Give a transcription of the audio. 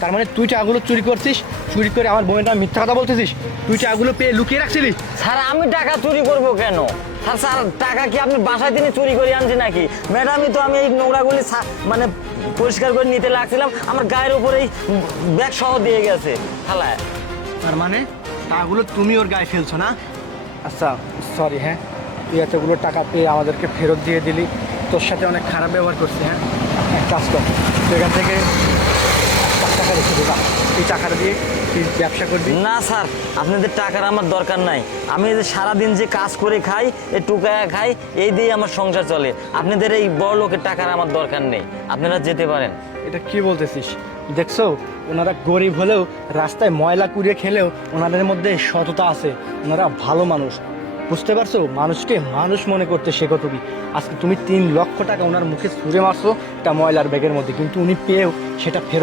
তার মানে তুই টাকাগুলো চুরি করছিস, চুরি করে আমার বোনের নামে মিথ্যা কথা বলতেছিস, তুই টাকাগুলো পেয়ে লুকিয়ে রাখছিলি। স্যার আমি টাকা চুরি করব কেন? স্যার স্যার টাকা কি আপনি বাসায় থেকে চুরি করে আনছি নাকি? ম্যাডামই তো আমি এই নোংরাগুলি মানে পরিষ্কার করে নিতে লাগছিলাম, আমার গায়ের উপরেই ব্যাগ সহ দিয়ে গেছে থালায়। তার মানে টাকাগুলো তুমি ওর গায়ে ফেলছো না? আচ্ছা সরি, হ্যাঁ তুই এতগুলো টাকা পেয়ে আমাদেরকে ফেরত দিয়ে দিলি, তোর সাথে অনেক খারাপ ব্যবহার করছি। হ্যাঁ এক কাজ কর, তুই এখান থেকে 1 লাখ টাকা রেখে দেবা, এই টাকাটা দিয়ে তুই ব্যবসা করবি। না স্যার, আপনাদের টাকার আমার দরকার নাই। আমি এই যে সারাদিন যে কাজ করে খাই, এই টুকায়া খাই, এই দিয়ে আমার সংসার চলে। আপনাদের এই বড় লোকের টাকার আমার দরকার নেই, আপনারা যেতে পারেন। এটা কি বলতেছিস? দেখছো ওনারা গরিব হলেও রাস্তায় ময়লা কুড়িয়ে খেলেও ওনাদের মধ্যে সততা আছে, ওনারা ভালো মানুষ। বুঝতে পারছো, মানুষকে মানুষ মনে করতে শেখো তুমি। আজকে তুমি 3 লক্ষ টাকা ওনার মুখে ছুঁড়ে মারছো একটা ময়লার ব্যাগের মধ্যে, কিন্তু উনি পেয়েও সেটা ফেরত